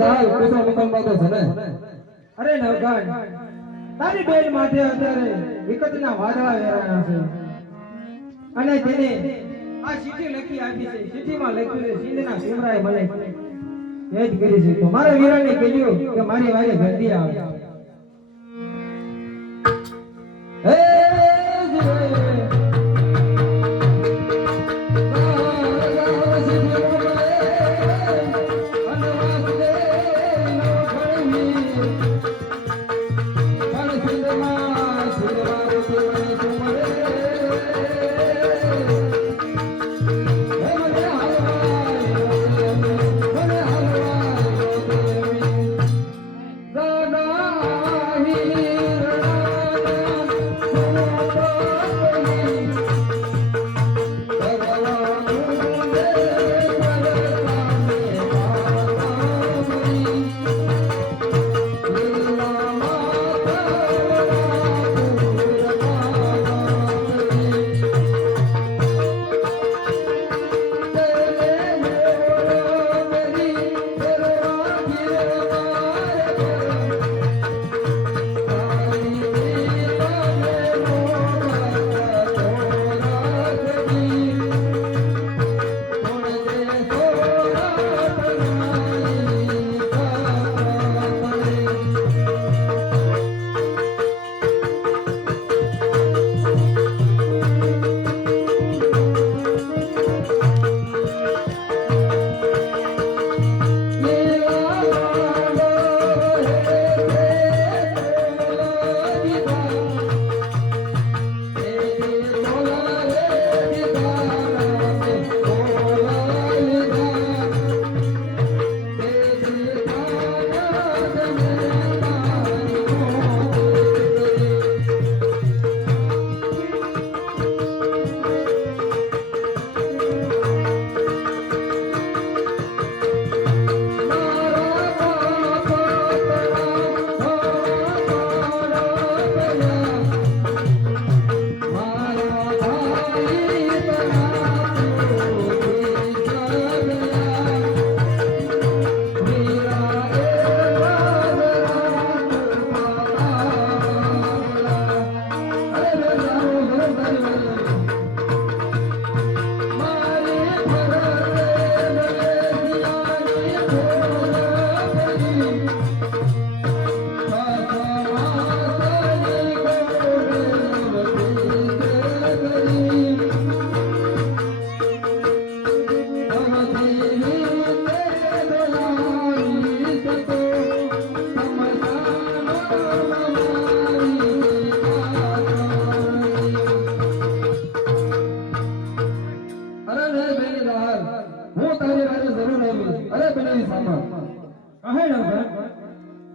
દાલ કુસો મુકલમાં તો છે ને. અરે નવઘાટ તારી બેન માથે અત્યારે વિકટના વાદળા વેરાયા છે અને તેને આ ચિઠ્ઠી લખી આપી છે. ચિઠ્ઠીમાં લખ્યું છે સિંધના સિમરાએ મને યાદ કરી છે. તો મારા વીરાને કહ્યું કે મારી વારે ગંદી આવે. હે જીવે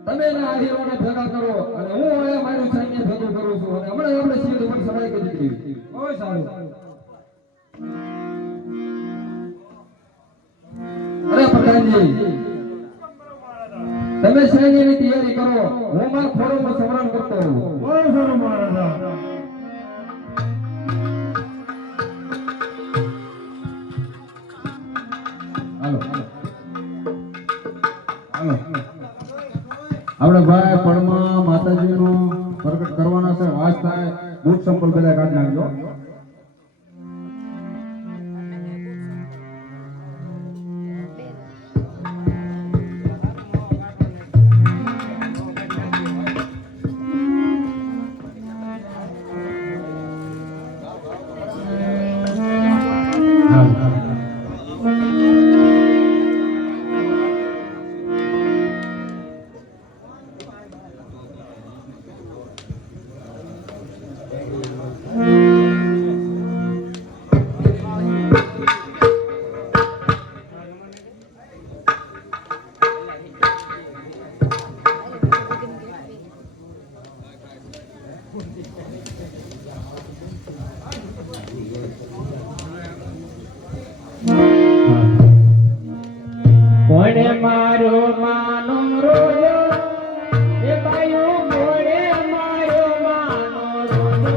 તમે ના હીરોને ભેગા કરો અને હું અહીંયા મારું સૈન્ય ભેગું કરું છું અને હમણાં આપણે સીધ ઉપર સવાઈ કરી દીધી. ઓય સારું. અરે પ્રધાનજી તમે સૈન્યની તૈયારી કરો, હું મારા ખોળોમાં સમરણ કરતો હોઉં. ઓય સારું મહારાજા. હાલો હાલો આપણે ભાઈ પડમાં માતાજીનું પ્રગટ કરવાના છે. વાસ થાય બૂટ સંપલ બધા કાઢી નાખજો. કોણે મારો માનો રોજો એ બાયો મોડે મારો માનો રોજો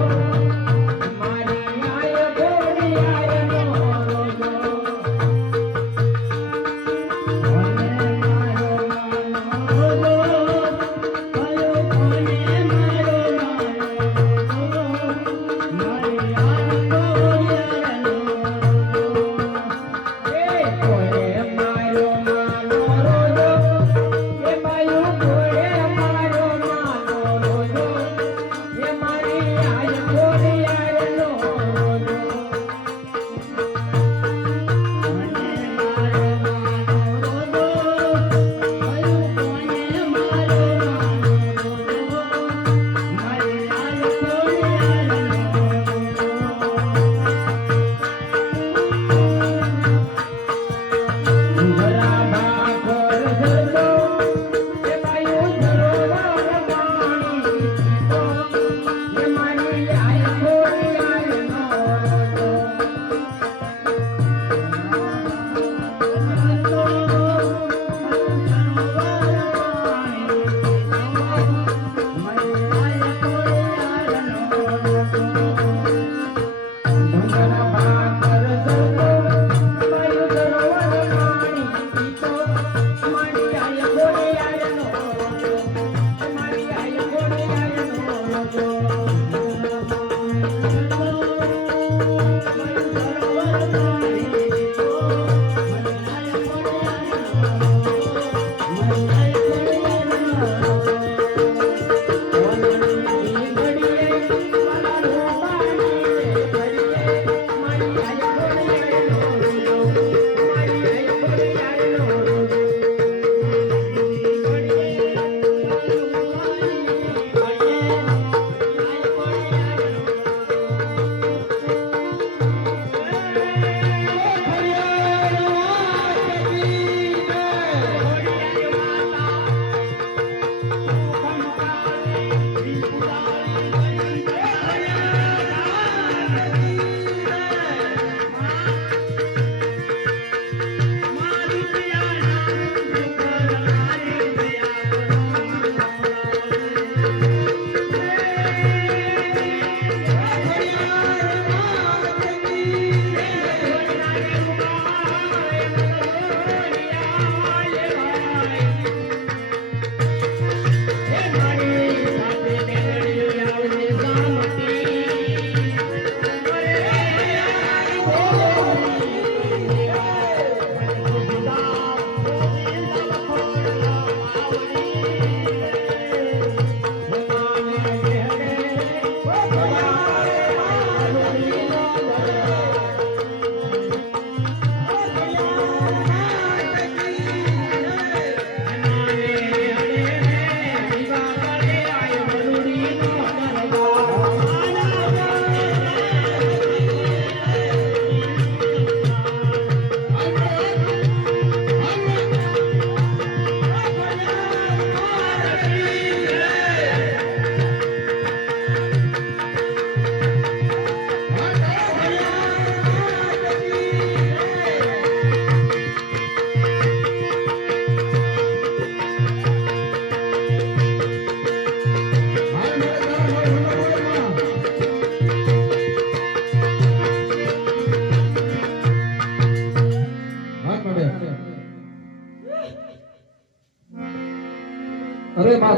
મારી આય ગોરી આય નો રોજો કોણે મારો માનો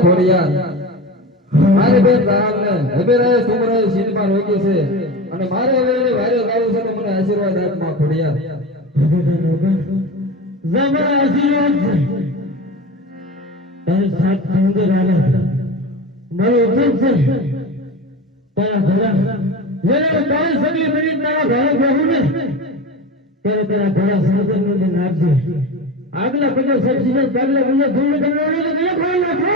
ખોડિયાર મારે બેન રામને હબેરાએ સુમરાએ સીધમાં રોકી છે અને મારે હવે એની વારે ગાવું છે તો મને આશીર્વાદ આપ માં ખોડિયાર જબરા આશીર્વાદ છે તારે સાથ સમજે રાજા મારો ઉત્સવ છે તારા ઘોડા જ્યારે તારી સગી બની તારા ઘરે ગયું ને ત્યારે તારા ઘોડા સમજે ને નાખજે આગલા પગે સબસીને પગલા મુજે ધૂળ કરવાનો તો નહીં ખોઈ નાખો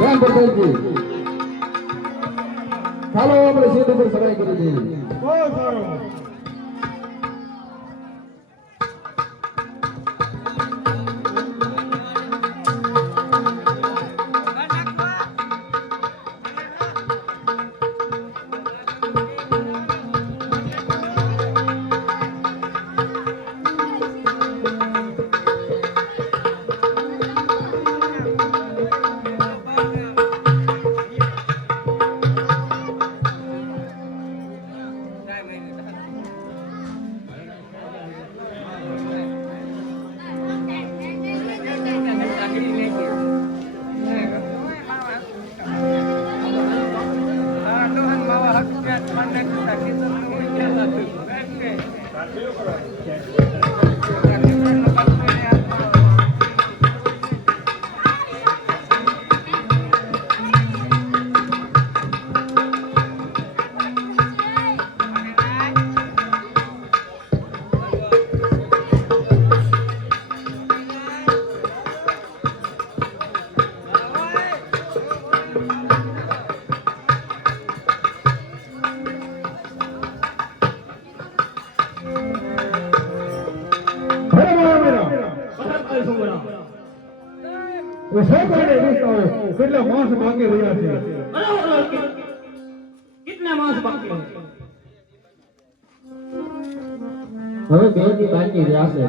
રામ પ્રસાદજી ચાલો આપણે સીટ ઉપર સગાઈ કરી દઈએ બહુ સારું કેટલા માસ બાકી રહ્યા છે कितने मास बाकी है હવે બે દી બાકી રહ્યા છે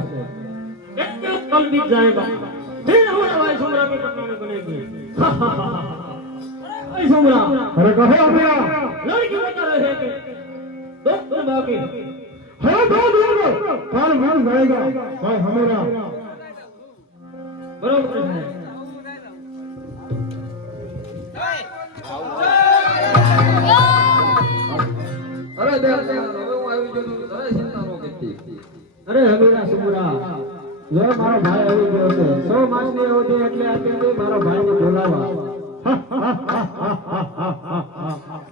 कितने कल बीत जाएगा फिर हमारा भाई सुमरा की पत्नी में बनेगी भाई सुमरा અરે કહો અમિયા लड़की बता रहे थे दो दिन बाकी हाँ दो दिन काल मन जाएगा भाई हमारा बरोबर है અરે બેન હવે હું આવી ગયો છું તારે ચિંતા ન કરતી અરે હમીરા સુમરા જો મારો ભાઈ આવી ગયો છે 100 માસની અવધિ એટલે અત્યારે મારો ભાઈને બોલાવા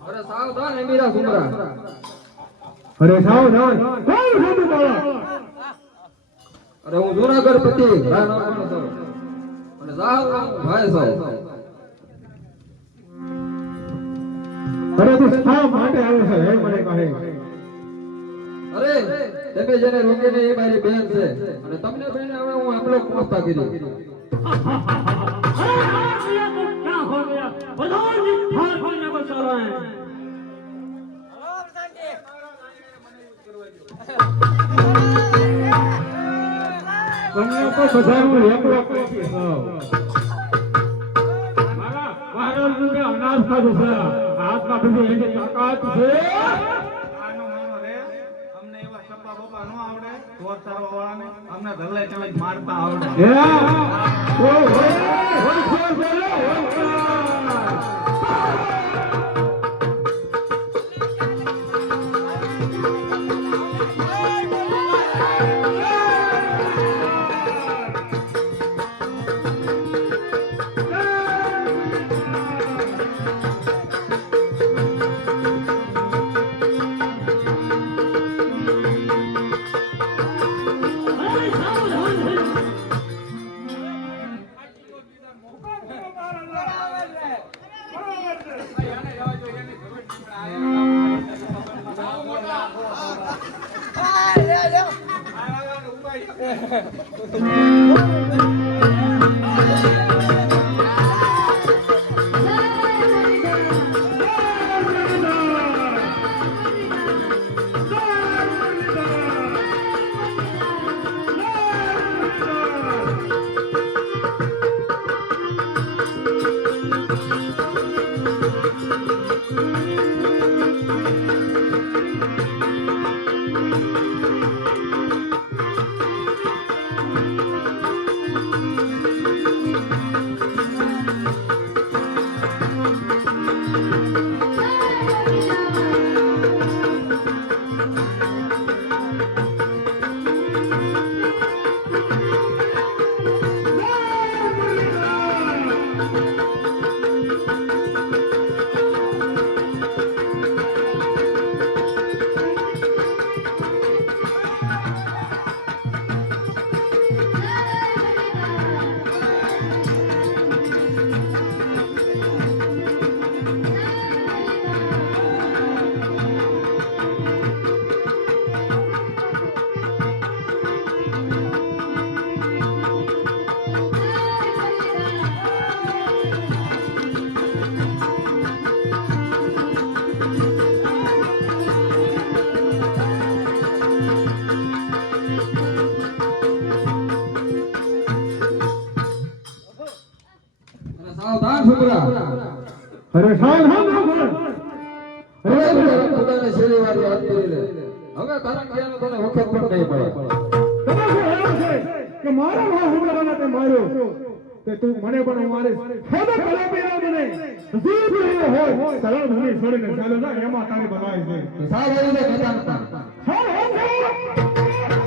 અરે સાવધાન અમીરા સુમરા અરે સાવધાન કોણ છે તું બાળા અરે હું જૂનાગઢ પતિ રાણાનો છું અને જાવ ભાઈ છો અરે તું શા માટે આવે છે હે મને કહે અરે તમે જેને રોકીને એ મારી બેન છે અને તમને બેન હવે હું આમલો પહોંચતા કરી अरे भैया तो क्या हो गया प्रधान जी थाल खोलने को चल रहे हैं તમને તો બધાનું એકલો કરી છે મારા મહારાજ ને અનાજ ખાધું છે હાથમાં બધું એની તાકાત છે આનો માનો રે અમને એવા સપ્પા બપ્પા નો આવડે ચોર ચારવા વાળાને અમને ધરલે ચલે મારતા આવડે હે ઓ હોય બોલો अरे सावधान है અરે સાવ સાવ હવે તારા ખુદાને છેલ્લી વાર યાદ કરી લે. હવે તારા ક્યાંનો તને વખત પણ નહીં પડે. તમારું એવું છે કે મારા ભાવ હુમરાને તે માર્યો કે તું મને પણ મારીશ ખોદા કલાપી ના બને જીવ રહ્યો હોય તરણ ભૂમિ છોડીને ચાલો ના એમાં તારી ભલાઈ છે સાવ આવી જાય કથા નતા. સાવ સાવ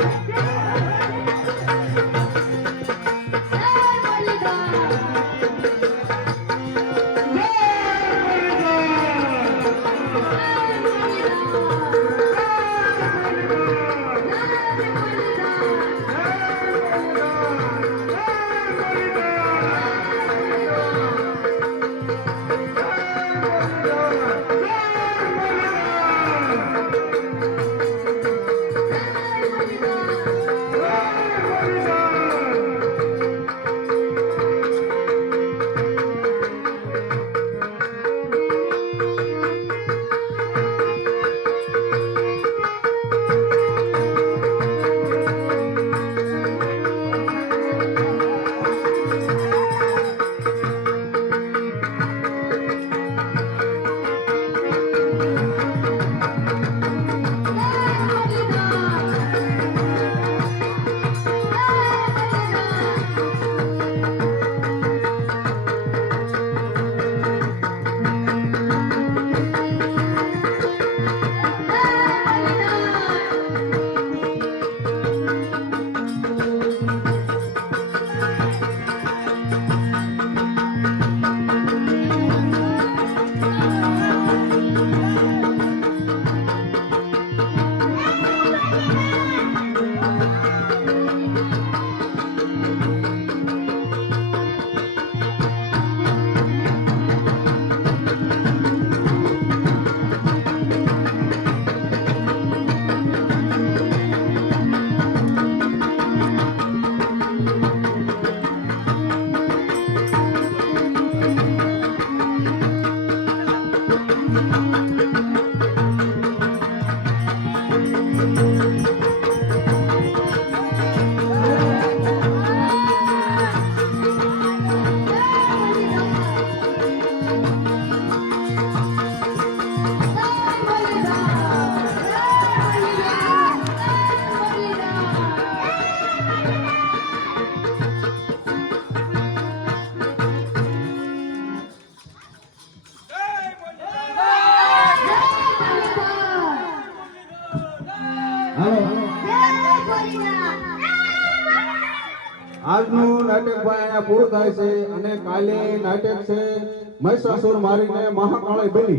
આજનું નાટક ભાઈ અહીંયા પૂરું થાય છે અને કાલે નાટક છે મહિષાસુર મારીને મહાકાળી બની